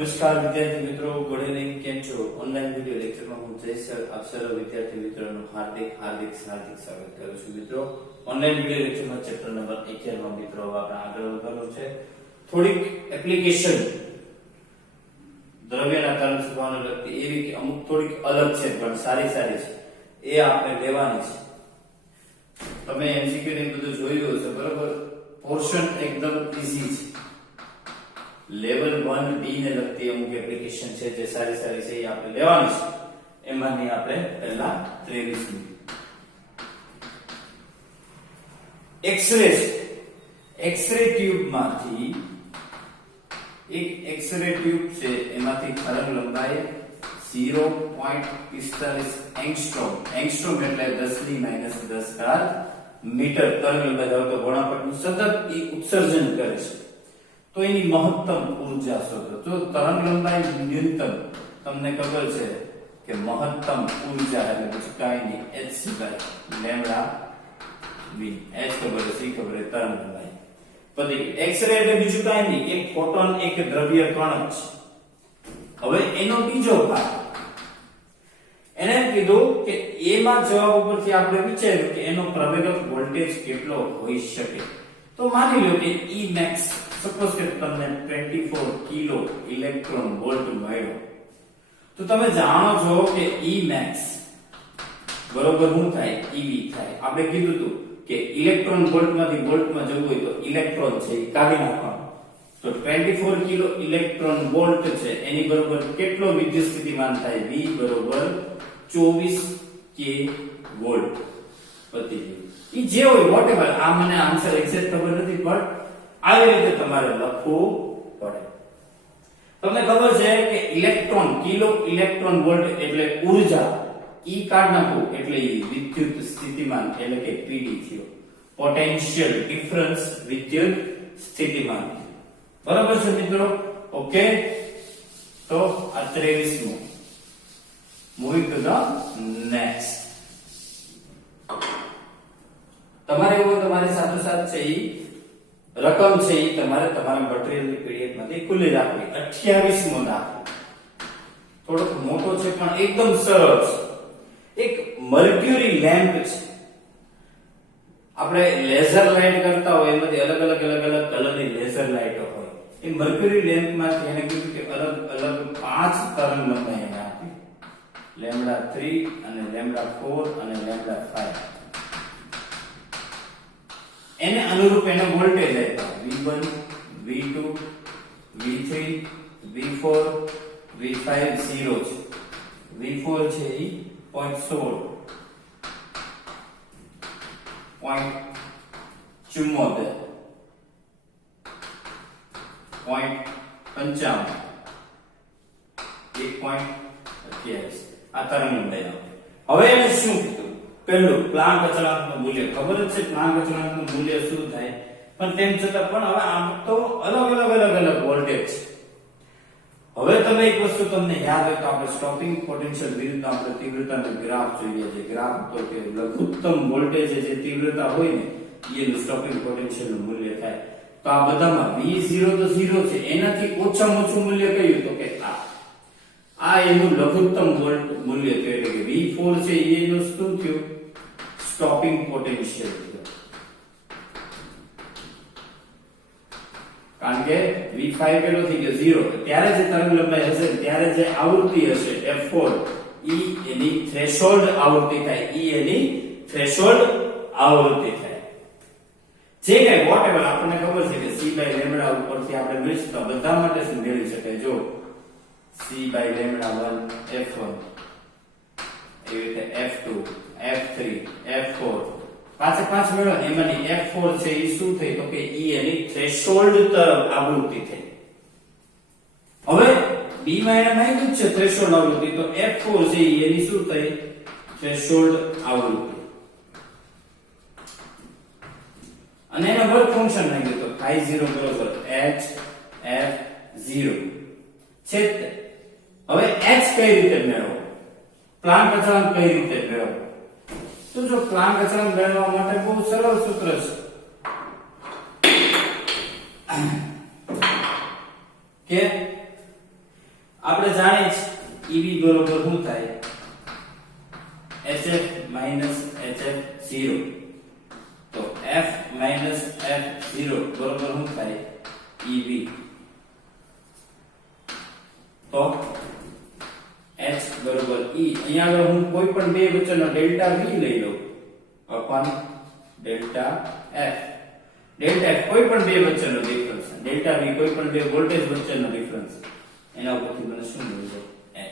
નમસ્કાર વિદ્યાર્થી મિત્રો, ગુડ ઇવનિંગ. કેમ છો? ઓનલાઈન વિડિયો લેક્ચરમાં હું જય સર આપ સર્વ વિદ્યાર્થી મિત્રોનું હાર્દિક સ્વાગત કરું છું. મિત્રો, ઓનલાઈન વિડિયો લેક્ચરમાં ચેપ્ટર નંબર 11 માં મિત્રો આપણે આગળ વધવાનું છે. થોડીક એપ્લિકેશન દ્રવ્યના તરંગ સ્વભાવને લગતી એવી કે અમુક થોડીક અલગ છે પણ સારી છે, એ આપણે લેવાની છે. તમે એમસીક્યુ ને બધું જોયું હશે, બરાબર? પોર્શન એકદમ ઈઝી છે. લેવલ 1B ને લગતી અમુક એપ્લિકેશન છે જે સારી છે, એ આપણે લેવાની છે. એમાંની આપણે પહેલા 23 એક્સ-રે ટ્યુબમાંથી એક એક્સ-રે ટ્યુબ છે, એમાંથી તરંગ લંબાઈ 0.45 એંગસ્ટ્રોમ એટલે 10⁻⁻10 મીટર તરંગ લંબાઈ ધરાવતો ગોળાપટનું સતત ઉત્સર્જન કરે છે. તો એની મહત્તમ ઊર્જા શોધો. તો તરંગ લંબાઈ ન્યૂનતમ તમને ખબર છે કે મહત્તમ ઊર્જા એટલે પછી કાઈ નહીં, h સિવાય લેમ્ડા v. h ખબર છે, c ખબર છે, તરંગ લંબાઈ પછી એક્સ-રે એટલે બીજું કાઈ નહીં, એક ફોટોન, એક દ્રવ્ય કણ છે. હવે એનો બીજો ભાગ એને કીધું કે એમાં જવાબ ઉપરથી આપણે વિચાર્યું કે એનો પ્રવેગક વોલ્ટેજ કેટલો હોઈ શકે. તો માની લો કે E max સપોઝ કે તમને 24 કિલો ઇલેક્ટ્રોન વોલ્ટ મળ્યો, તો તમે જાણો છો કે E max બરોબર શું થાય? EV થાય. આપણે કીધું હતું કે ઇલેક્ટ્રોન વોલ્ટમાંથી વોલ્ટમાં જવું હોય તો ઇલેક્ટ્રોન છે એ કાઢી નાખવાનો. તો 24 કિલો ઇલેક્ટ્રોન વોલ્ટ છે, એની બરોબર કેટલો વિદ્યુત સ્થિતિમાન થાય? V બરોબર 24 k વોલ્ટ. પતી ગયું. ઈ જે હોય વોટેવર. આ મને આન્સર એક્ઝેક્ટ ખબર નથી, પણ આવી રીતે તમારે લખવું પડે. તમને ખબર છે કે ઇલેક્ટ્રોન, કિલો ઇલેક્ટ્રોન વોલ્ટ એટલે ઊર્જા, ઈ કાઢ નાખવું એટલે વિદ્યુત સ્થિતિમાન એટલે કે PD થયો. પોટેન્શિયલ ડિફરન્સ વિદ્યુત સ્થિતિમાન. બરાબર છે મિત્રો? ઓકે. તો આ 23મું. Moving to the next. તમારે એવું તમારી સાથોસાથ છે ઈ રકમ છે ઈ તમારે તમારા મટીરીયલ પીડીએફ માંથી ખુલ્લી રાખવી. 28મો દાખલો થોડોક મોટો છે પણ એકદમ સરળ છે. એક મર્ક્યુરી લેમ્પ છે. આપણે લેઝર લાઇટ કરતા હોય એમાંથી અલગ અલગ કલરની લેઝર લાઇટો હોય. એ મર્ક્યુરી લેમ્પ માંથી એને કીધું કે અલગ 5 તરંગ લંબાઈ એને આપી. લેમ્ડા 3 અને લેમ્ડા 4 અને લેમ્ડા 5. એને અનુરૂપ એનો વોલ્ટેજ આપ્યા. V1, V2, V3, V4, V5 0 છે. V4 છે ઈ 0.16, 0.74, 0.55, 1.28. આ તરંગ લંબાઈ. હવે એને શું કીધું? પહેલું પ્લાન્ક અચળાંકનું મૂલ્ય. ખબર જ છે પ્લાન્ક અચળાંકનું મૂલ્ય શું થાય, પણ તેમ છતાં પણ હવે આમ તો અલગ વોલ્ટેજ છે. હવે તમે એક વસ્તુ તમને યાદ હોય તો આપણે સ્ટોપિંગ પોટેન્શિયલ વિરુદ્ધ આપણે તીવ્રતાનો ગ્રાફ જોઈએ છે. ગ્રાફ તો કે લઘુત્તમ વોલ્ટેજ જે તીવ્રતા હોય ને એનું સ્ટોપિંગ પોટેન્શિયલ નું મૂલ્ય થાય. તો આ બધામાં V0 તો 0 છે, એનાથી ઓછામાં ઓછું મૂલ્ય કયું? તો કે આ એનું લઘુત્તમ વોલ્ટ મૂલ્ય થયું. એટલે કે V4 છે એનું શું થયું? સ્ટોપિંગ પોટેન્શિયલ થયું. કારણ કે V5 કેટલો થઈ ગયો? 0. ત્યારે જે તરંગ લંબાઈ હશે ત્યારે જે આવૃત્તિ હશે F4, ઈ એની થ્રેશોલ્ડ આવૃત્તિ થાય. જે કઈ વોટેવર આપણને ખબર છે કે C બાય લેમ્ડા ઉપરથી આપણે મેળવીશું તો બધા માટે શું મેળવી શકાય? જો C બાય લેમ્ડા 1 F1, એવી રીતે F2, F3, F4 પાંચ મેળવો. એમાંની F4 છે એ શું થઈ? તો કે ઈ એની થ્રેશોલ્ડ તરફ આવૃત્તિ થઈ. હવે B માં એને માંગ્યું છે થ્રેશોલ્ડ આવૃત્તિ, તો F4 છે એની શું થઈ? થ્રેશોલ્ડ આવૃત્તિ. અને એનો વર્ક ફંક્શન માંગ્યું તો I0 બરોબર HF0 છે. હવે H કઈ રીતે મેળવો? પ્લાન્ક અચળાંક કઈ રીતે મેળવો? તો જો પ્લાન્ક અચળાંક મેળવવા માટે બહુ સરળ સૂત્ર છે કે આપણે જાણીએ છીએ EV બરોબર શું થાય HF HF0 તો F F0 બરોબર શું થાય EV તો H બરોબર E અહીંયા આગળ હું કોઈ પણ બે વચ્ચેનો ડેલ્ટા V લઈ લઉં અપન ડેલ્ટા F કોઈ પણ બે વચ્ચેનો ડિફરન્સ ડેલ્ટા V કોઈ પણ બે વોલ્ટેજ વચ્ચેનો ડિફરન્સ એના ઉપરથી મને શું મળશે H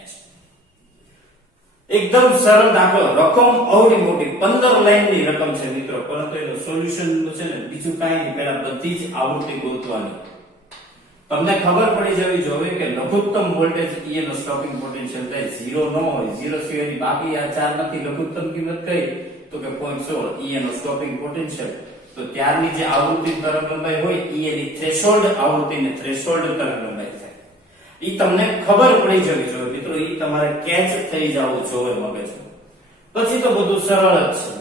એકદમ સરળ દાખલો રકમ અવડી મોટી 15 લાઈનની રકમ છે મિત્રો પરંતુ એનું સોલ્યુશન છે ને બીજું કાંઈ નહીં પહેલા બધી જ આવૃત્તિ ગોતવાની તમને ખબર પડી જવી જોઈએ કે લઘુત્તમ વોલ્ટેજ E નો સ્ટોપિંગ પોટેન્શિયલ થાય 0 ન હોય 0 સિવાયની બાકી આ ચારમાંથી લઘુત્તમ કિંમત કઈ તો કે 0.16 E નો સ્ટોપિંગ પોટેન્શિયલ તો ત્યારની જે આવૃત્તિ તરંગ લંબાઈ હોય E એની થ્રેશોલ્ડ આવૃત્તિને થ્રેશોલ્ડ તરંગ લંબાઈ થાય ઈ તમને ખબર પડી જવી જોઈએ મિત્રો ઈ તમારે કેચ થઈ જવું જોઈએ મગજમાં પછી તો બધું સરળ જ છે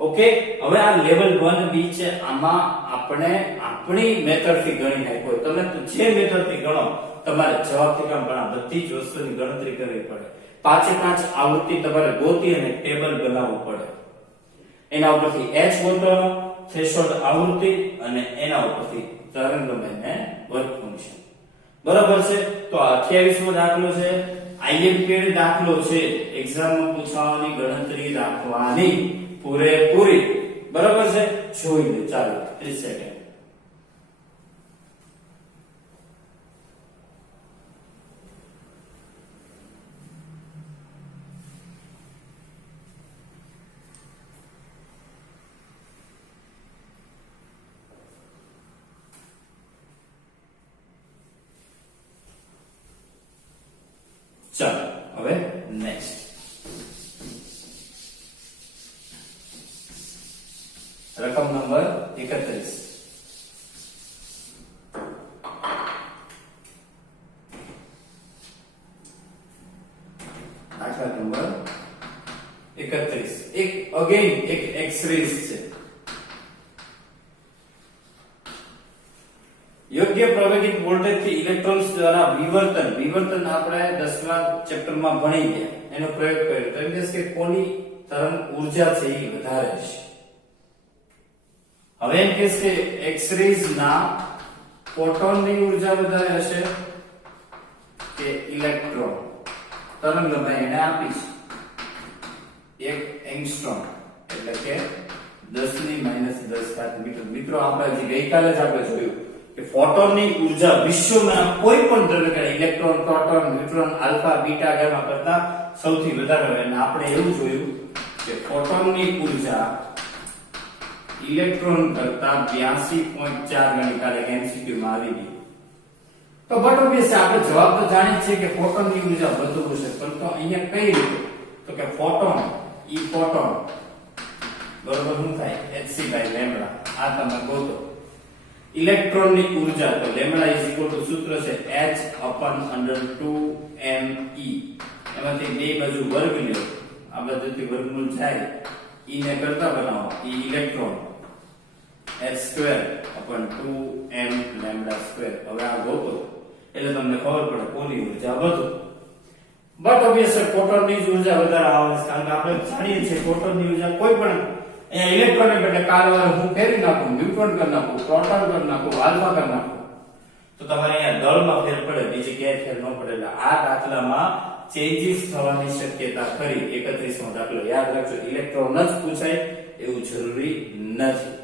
ઓકે હવે આ લેવલ 1B છે આમાં આપણે આપણી મેથડથી ગણી નાખો તમે જે મેથડથી ગણો તમારે જવાબથી કામ પણ બધી જ વસ્તુની ગણતરી કરવી પડે પાંચે પાંચ આવૃત્તિ તમારે ગોતી અને ટેબલ બનાવવું પડે એના ઉપરથી H ગોતવાનો થ્રેશોલ્ડ આવૃત્તિ અને એના ઉપરથી તરંગ લંબાઈને વર્ક ફંક્શન બરાબર છે તો 28મો દાખલો છે આઈએમપીએડ દાખલો છે એક્ઝામમાં પૂછવાની ગણતરી રાખવાની પૂરેપૂરી બરાબર છે જોઈ લો ચાલો 30 સેકન્ડ ચાલો હવે નેક્સ્ટ રકમ નંબર 31 દાખલા નંબર 31 એક અગેન એક એક્સરેઝ છે યોગ્ય પ્રવેગિત વોલ્ટેજ થી ઇલેક્ટ્રોન્સ દ્વારા વિવર્તન આપણે 10મા ચેપ્ટરમાં ભણી ગયા એનો પ્રયોગ કર્યો તો એમ કે કોની તરંગ ઊર્જા છે એ વધારે છે હવે એમ કે એક્સ-રેઝ ના ફોટોનની ઊર્જા વધારે હશે કે ઇલેક્ટ્રોન તરંગ લંબાઈ એને આપી છે 1 એંગસ્ટ્રોમ એટલે કે 10⁻10 મીટર મિત્રો આપણે ગઈકાલે જ આપણે જોયું કે ફોટોનની ઊર્જા વિશ્વમાં કોઈ પણ દ્રવ્યકણ electron proton neutron alpha beta gamma કરતા સૌથી વધારે હોય અને આપણે એવું જોયું કે ફોટોનની ઊર્જા ઇલેક્ટ્રોન કરતા 82.4 ગણી કાલે એમસીક્યુ માં આવી ગઈ તો બટ ઓબ્વિયસ આપણે જવાબ તો જાણીએ છીએ કે ફોટોનની ઊર્જા વધુ હશે પરંતુ અહીંયા કઈ રીતે તો કે ફોટોન ઈ ફોટોન બરોબર શું થાય hc/λ આ તમે ગોતો ઇલેક્ટ્રોનની ઊર્જા તો λ સૂત્ર છે h/√2me એમાંથી બે બાજુ વર્ગ લ્યો આ બાજુથી વર્ગમૂળ જાય e ને કરતા બનાવો e ઇલેક્ટ્રોન h²/2m². હવે આ ગોતો એટલે તમને ખબર પડે કોની ઊર્જા વધુ બટ ઓબ્વિયસ ફોટોનની ઊર્જા વધારે આવે છે કારણ કે આપણે જાણીએ છીએ ફોટોનની ઊર્જા કોઈ પણ અહીંયા ઇલેક્ટ્રોન એટલે કાળવાર હું ફેરવી નાખું ન્યુટ્રોન કરી નાખું પ્રોટોન કરી નાખું આલ્ફા કરી નાખું તો તમારે અહીંયા દળમાં ફેર પડે બીજી ક્યાંય ફેર ન પડે એટલે આ દાખલામાં ચેન્જીસ થવાની શક્યતા ખરી 31મો દાખલો યાદ રાખજો ઇલેક્ટ્રોન જ પૂછાય એવું જરૂરી નથી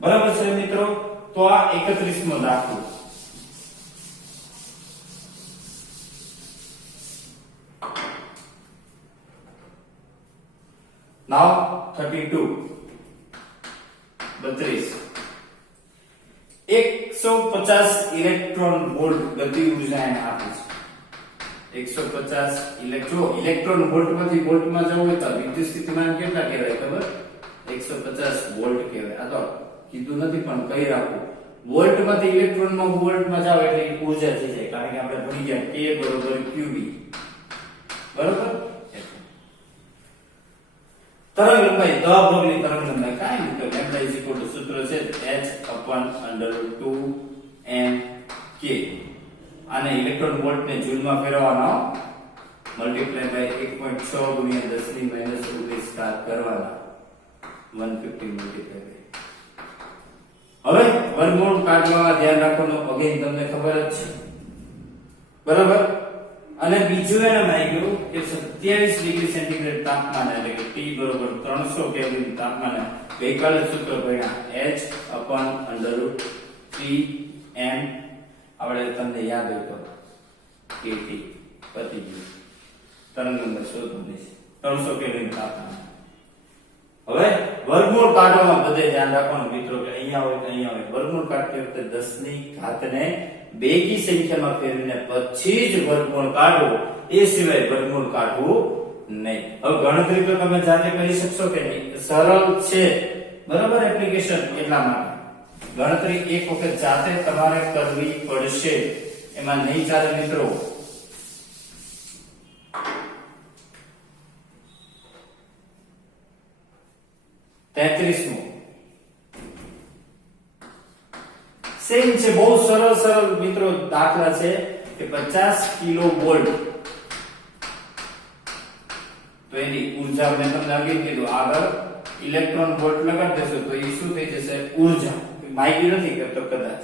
બરાબર છે મિત્રો તો આ 31મો દાખલો Now 32 150 ઇલેક્ટ્રોન વોલ્ટ ગતિ ઉર્જા એને આપી છે 150 ઇલેક્ટ્રોન વોલ્ટમાંથી વોલ્ટમાં જવું હોય તો વિદ્યુત સ્થિતિમાન કેટલા કહેવાય ખબર 150 વોલ્ટ કહેવાય આ તો કીધું નથી પણ કહી રાખું વોલ્ટમાંથી ઇલેક્ટ્રોનમાં વોલ્ટમાં જાવ એટલે ઊર્જા થઈ જાય કારણ કે આપણે ભણી ગયા K = QV બરોબર તરંગ લંબાઈ ભાગની તરંગ લંબાઈ કાઈ નહીં તો λ સૂત્ર છે h/√2m k આને ઇલેક્ટ્રોન વોલ્ટ ને જૂલ માં ફેરવવાનો મલ્ટીપ્લાય બાય 1.6 ગુણ્યા 10 ની માઈનસ 19 સ્ટાર કરવાના 150 મલ્ટીપ્લાય. હવે વર્ગમૂળ કાઢવામાં ધ્યાન રાખવાનું અગેન તમને ખબર જ છે બરાબર. અને બીજું એને માંગ્યું કે 27 ડિગ્રી સેન્ટીગ્રેડ તાપમાન એટલે કે T બરોબર 300 કેલ્વિન તાપમાને ગઈકાલે સૂત્ર ભણ્યા h/√3m આપણે તમને યાદ હોય તો kT પતી ગયું. તરંગલંબાઈ શોધવાની છે 300 કેલ્વિન તાપમાન. હવે વર્ગમૂળ કાઢવામાં બધે ધ્યાન રાખવાનું મિત્રો કે અહીંયા હોય કે અહીંયા હોય. વર્ગમૂળ કાઢતી વખતે 10 ની ઘાતને 2 કી સંખ્યામાં ફેરવીને પછી જ વર્ગમૂળ કાઢવું, એ સિવાય વર્ગમૂળ કાઢવું નહીં. હવે ગણતરી તો તમે જાતે કરી શકશો કે નહીં? સરળ છે બરાબર એપ્લિકેશન, એટલા માટે ગણતરી એક વખત જાતે તમારે કરવી પડશે, એમાં નહીં ચાલે મિત્રો. સેમ છે, બહુ સરળ મિત્રો દાખલા છે કે 50 કિલો વોલ્ટ તો એની ઊર્જા મેં તમને આગળ કીધું, આગળ ઇલેક્ટ્રોન વોલ્ટ લગાડી દેશો તો એ શું થઈ જશે? ઊર્જા. માહિતી નથી કરતો કદાચ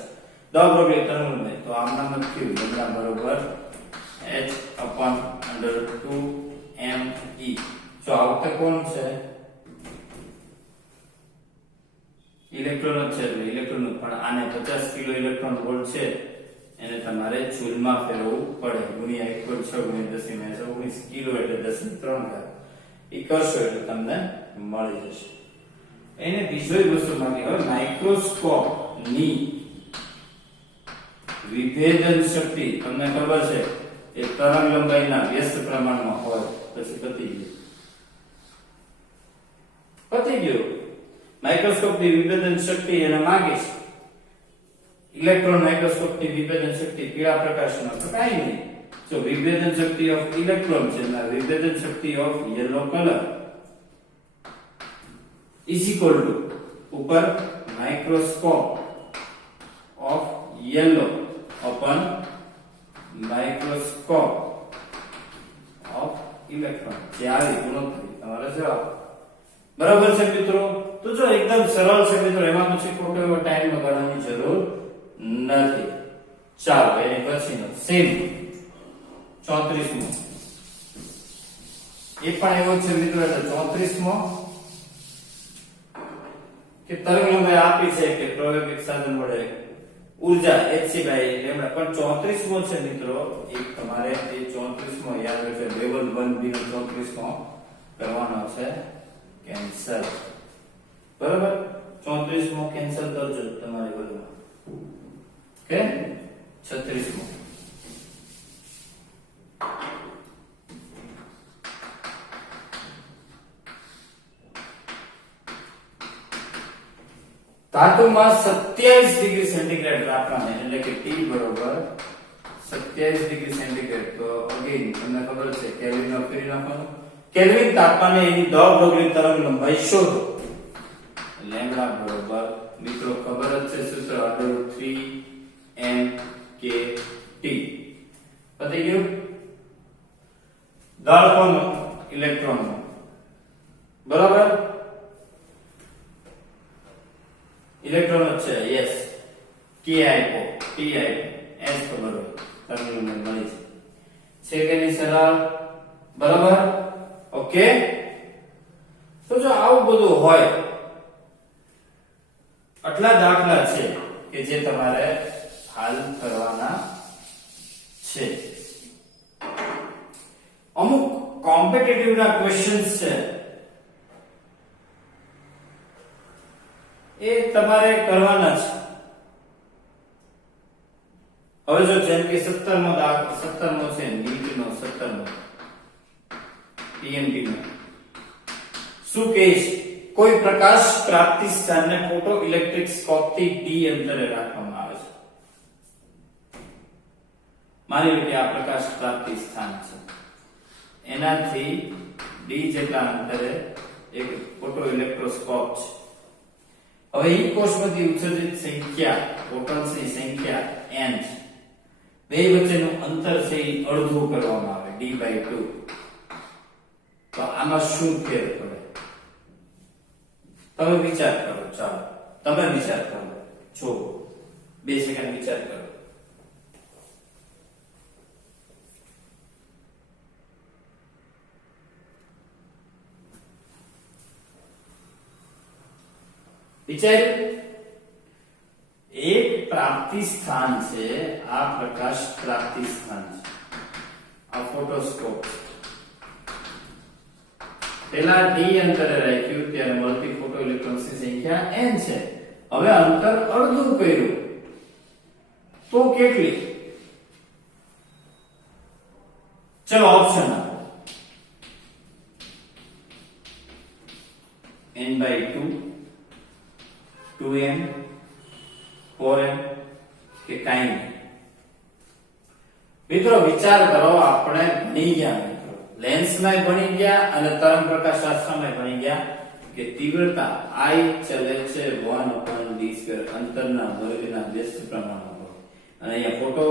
10 બરોબર તરંગલંબાઈ તો આમ નામ લખ્યું લેમ્ડા બરોબર h/√2me. જો આ વખતે કોણ છે? ઇલેક્ટ્રોન છે, એટલે ઇલેક્ટ્રોન પણ આને 50 કિલો ઇલેક્ટ્રોન વોલ્ટ છે એને તમારે જૂલમાં ફેરવવું પડે ગુણ્યા 1.6 ગુણ્યા 10 ની માઈનસ 19 કિલો એટલે 10 ની 3 ઘાત. ઈ કરશો એટલે તમને મળી જશે. એને બીજો વસ્તુ માંગી. હવે માઇક્રોસ્કોપ ની વિભેદન શક્તિ તમને ખબર છે એ તરંગ લંબાઈના વ્યસ્ત પ્રમાણમાં હોય પછી પતી ગયું. માઇક્રોસ્કોપ ની વિભેદન શક્તિ એને માંગે છે. ઇલેક્ટ્રોન માઇક્રોસ્કોપ ની વિભેદન શક્તિ પીળા પ્રકાશનો તો કાઈ નહીં. જો વિભેદન શક્તિ ઓફ ઇલેક્ટ્રોન છે ના વિભેદન શક્તિ of yellow colour is equal to ઉપર microscope of yellow upon microscope of electron. જે આવી ગુણોત્તરી તમારો જવાબ બરાબર છે મિત્રો. તો જો એકદમ સરળ છે મિત્રો, એમાં પછી ખોટો એવો ટાઈમ લગાડવાની જરૂર નથી. ચાલો એની પછીનો સેમ 34મો એ પણ એવો છે મિત્રો, એટલે 34મો કે તરંગલંબાઈ આપી છે કે પ્રાયોગિક સાધન વડે ઊર્જા hc/λ. પણ 34મો છે મિત્રો, એક તમારે એ 34મો યાદ રાખજો. લેવલ 1 બી નો 34મો કરવાનો છે કેન્સલ. બરાબર 34મો કેન્સલ કરજો તમારી બોલમાં. ઓકે 36મો ધાતુમાં 27 ડિગ્રી સેન્ટીગ્રેડ રાખવાને એટલે કે T બરોબર 27 ડિગ્રી સેન્ટીગ્રેડ. તો અગેન તમને ખબર છે કેલ્વિનમાં ફેરવી નાખવાનું. કેલ્વિન તાપમાને એની 10 ડોગરી તરંગ લંબાઈ શોધો. લેમ્ડા બરોબર મિત્રો ખબર જ છે સૂત્ર √3m kT. પતી ગયું. દળ કોનો? ઇલેક્ટ્રોનનો. બરાબર ઇલેક્ટ્રોન છે યસ. k આપ્યો t આપ્યો s ખબર હોય તરંગલંબાઈ મળી છે કે નહીં સરળ? બરાબર ઓકે. તો જો આવું બધું હોય, આટલા દાખલા છે કે જે તમારે હલ કરવાના છે. અમુક કોમ્પિટિટિવ ના ક્વેશ્ચન્સ છે એ તમારે કરવાના છે. હવે જો જેમ કે 17મો છે નીટ નો 17મો TMT નો શું કહે છે? કોઈ પ્રકાશ પ્રાપ્તિ સ્થાનને ફોટો ઇલેક્ટ્રિક સ્કોપ થી d અંતરે રાખવામાં આવે છે. માની લો કે આ પ્રકાશ પ્રાપ્તિ સ્થાન છે, એનાથી d જેટલા અંતરે એક ફોટો ઇલેક્ટ્રોસ્કોપ છે. હવે ઈ કોષમાંથી ઉત્સર્જિત સંખ્યા ફોટોન્સની સંખ્યા n છે. બે વચ્ચેનું અંતર છે એ અડધું કરવામાં આવે d/2 તો આમાં શું ફેર પડે તમે વિચાર કરો ચાલો તમે વિચાર કરો જો 2 સેકન્ડ વિચાર કરો વિચાર્યું એક પ્રાપ્તિ સ્થાન છે આ પ્રકાશ પ્રાપ્તિ સ્થાન છે આ ફોટોસ્કોપ પેલા d અંતરે રાખ્યું ત્યારે મળતી ફોટો ઇલેક્ટ્રોન્સની સંખ્યા n છે હવે અંતર અડધું કર્યું તો કેટલી ચલો ઓપ્શન આપો n/2 2m 4m કે કાઈ નહીં મિત્રો વિચાર કરો આપણે ભણી ગયા મિત્રો લેન્સમાં ભણી ગયા અને તરંગ પ્રકાશ શાસ્ત્રમાં ભણી ગયા કે તીવ્રતા I ચલે છે 1/d² અંતરના વર્ગના વ્યસ્ત પ્રમાણમાં અને અહીંયા ફોટો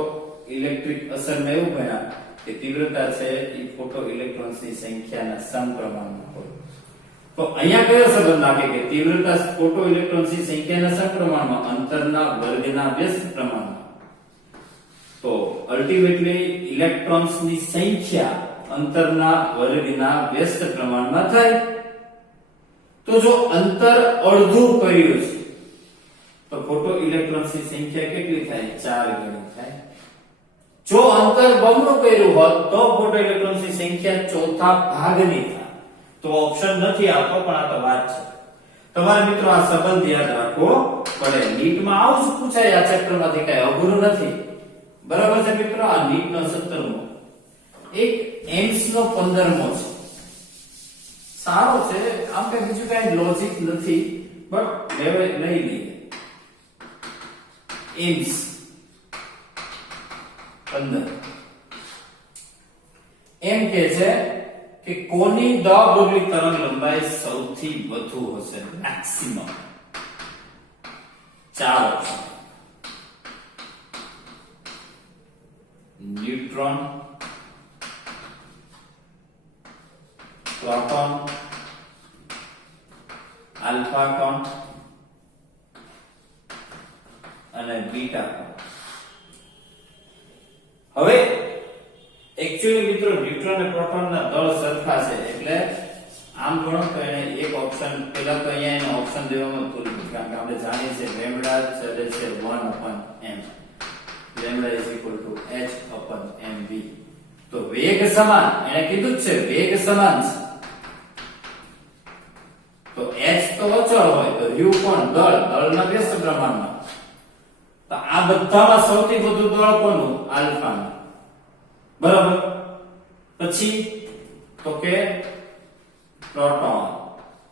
ઇલેક્ટ્રિક અસરમાં એવું ભણ્યા કે તીવ્રતા છે એ ફોટો ઇલેક્ટ્રોન્સની સંખ્યાના સમપ્રમાણમાં હોય તો અહીંયા કયો સંબંધ લાગે કે તીવ્રતા ફોટો ઇલેક્ટ્રોન્સની સંખ્યાના સમપ્રમાણમાં અંતરના વર્ગના વ્યસ્ત પ્રમાણમાં તો અલ્ટિમેટલી ઇલેક્ટ્રોન્સની સંખ્યા અંતરના વર્ગના વ્યસ્ત પ્રમાણમાં થાય તો જો અંતર અડધું કર્યું છે તો ફોટો ઇલેક્ટ્રોન્સની સંખ્યા કેટલી થાય 4 ગણી થાય જો અંતર બમણું કર્યું હોત તો ફોટો ઇલેક્ટ્રોન્સની સંખ્યા ચોથા ભાગની થાય તો ઓપ્શન નથી આપતો પણ આ તો વાત છે તમારે મિત્રો આ સંબંધ યાદ રાખવો પડે નીટમાં આવું જ પૂછાય આ ચેપ્ટરમાંથી કઈ અઘરું નથી બરાબર છે મિત્રો આ નીટનો 17મો એક એમ્સ નો 15મો છે સારો છે આમ કે બીજું કઈ લોજિક નથી બટ લેવે લઈ લઈએ એમ્સ 15 એમ કે છે કે કોની દ બ્રોગલી તરંગ લંબાઈ સૌથી વધુ હશે maximum 4 option neutron proton alpha કોણ અને બીટા કોણ હવે એક્ચ્યુઅલી મિત્રો ન્યુટ્રોન અને પ્રોટોનના દળ સરખા છે એટલે આમ ગણો તો એને એક ઓપ્શન પહેલા તો અહીંયા એને ઓપ્શન દેવામાં ભૂલ ગઈ કારણ કે આપણે જાણીએ છીએ લેમ્બડા ચલે છે 1/m લેમ્બડા h/mv તો વેગ સમાન એને કીધું જ છે વેગ સમાન છે તો h તો અચળ હોય તો u કોણ દળના વ્યસ્ત પ્રમાણમાં તો આ બધામાં સૌથી વધુ દળ કોનું આલ્ફાનું બરાબર પછી તો કે પ્રોટોન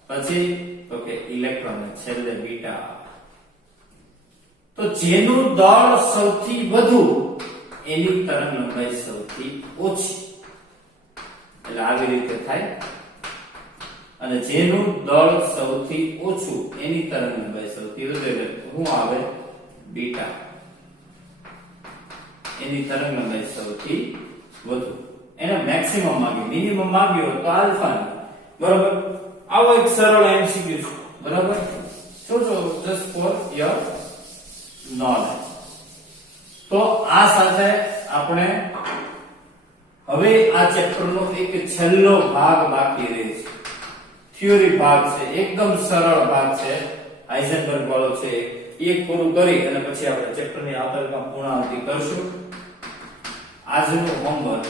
પછી તો કે ઇલેક્ટ્રોન છેલ્લે બીટા તો જેનું દળ સૌથી વધુ એની તરંગ લંબાઈ સૌથી ઓછી એટલે આવી રીતે થાય અને જેનું દળ સૌથી ઓછું એની તરંગ લંબાઈ સૌથી વધુ એટલે શું આવે બીટા એની તરંગ લંબાઈ સૌથી વધુ એને મેક્સિમમ માંગ્યું મિનિમમ માંગ્યો તો આલ્ફા બરાબર આવો એક સરળ એમસીક્યુ છે બરાબર જોજો જસ્ટ ફોર યોર નોલેજ તો આ સાથે આપણે હવે આ ચેપ્ટરનો એક છેલ્લો ભાગ બાકી રહે છે થિયરી ભાગ છે એકદમ સરળ ભાગ છે હાઇઝનબર્ગ વાળો છે એક પૂરું કરી અને પછી આપણે ચેપ્ટરની આવતલમાં પૂર્ણાહુતિ કરશું આજનું હોમવર્ક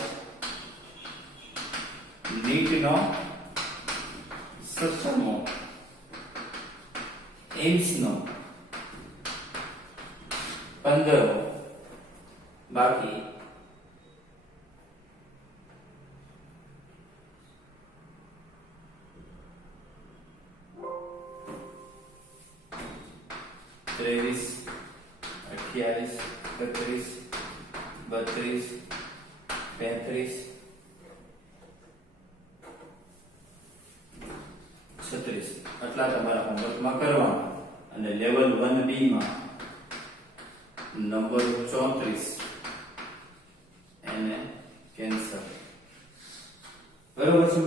નીટનો 17મો એમ્સનો 15મો બાકી ત્રેવીસ 28 31 32 33 36 આટલા તમારા હોમવર્કમાં કરવાના અને લેવલ 1B માં નંબર 34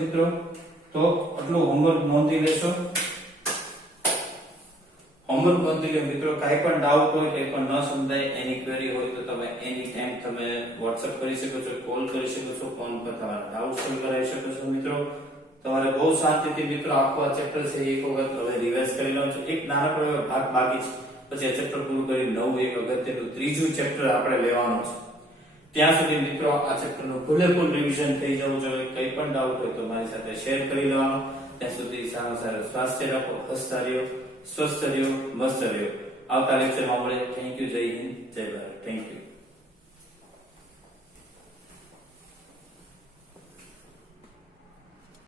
મિત્રો? તો આટલું હોમવર્ક નોંધી લેશો. હોમવર્ક નોંધી લો મિત્રો. કાંઈ પણ ડાઉટ હોય, કંઈ પણ ન સમજાય, એની ક્વેરી હોય તો તમે એની ટાઈમ તમે WhatsApp કરી શકો છો, કોલ કરી શકો છો, ફોન પર તમારા ડાઉટ સોલ્વ કરાવી શકો છો મિત્રો. તમારે બહુ શાંતિથી મિત્રો આખો આ ચેપ્ટર છે એક વખત હવે રિવાઇઝ કરી લો છો. એક નાનકડો એવો ભાગ બાકી છે, પછી આ ચેપ્ટર પૂરું કરી નવું એક અગત્યનું ત્રીજું ચેપ્ટર આપણે લેવાનું છે. ત્યાં સુધી મિત્રો આ ચેપ્ટરનું ફૂલેફૂલ રિવિઝન થઈ જવું જોઈએ. કંઈ પણ ડાઉટ હોય તો મારી સાથે શેર કરી લેવાનો. ત્યાં સુધી સારું સારું સ્વાસ્થ્ય રાખો, હસતા રહ્યો, સ્વસ્થ રહ્યો, મસ્ત રહ્યો. આવતા લેક્ચરમાં મળે. Thank you. જય હિન્દ, જય ભારત. Thank you.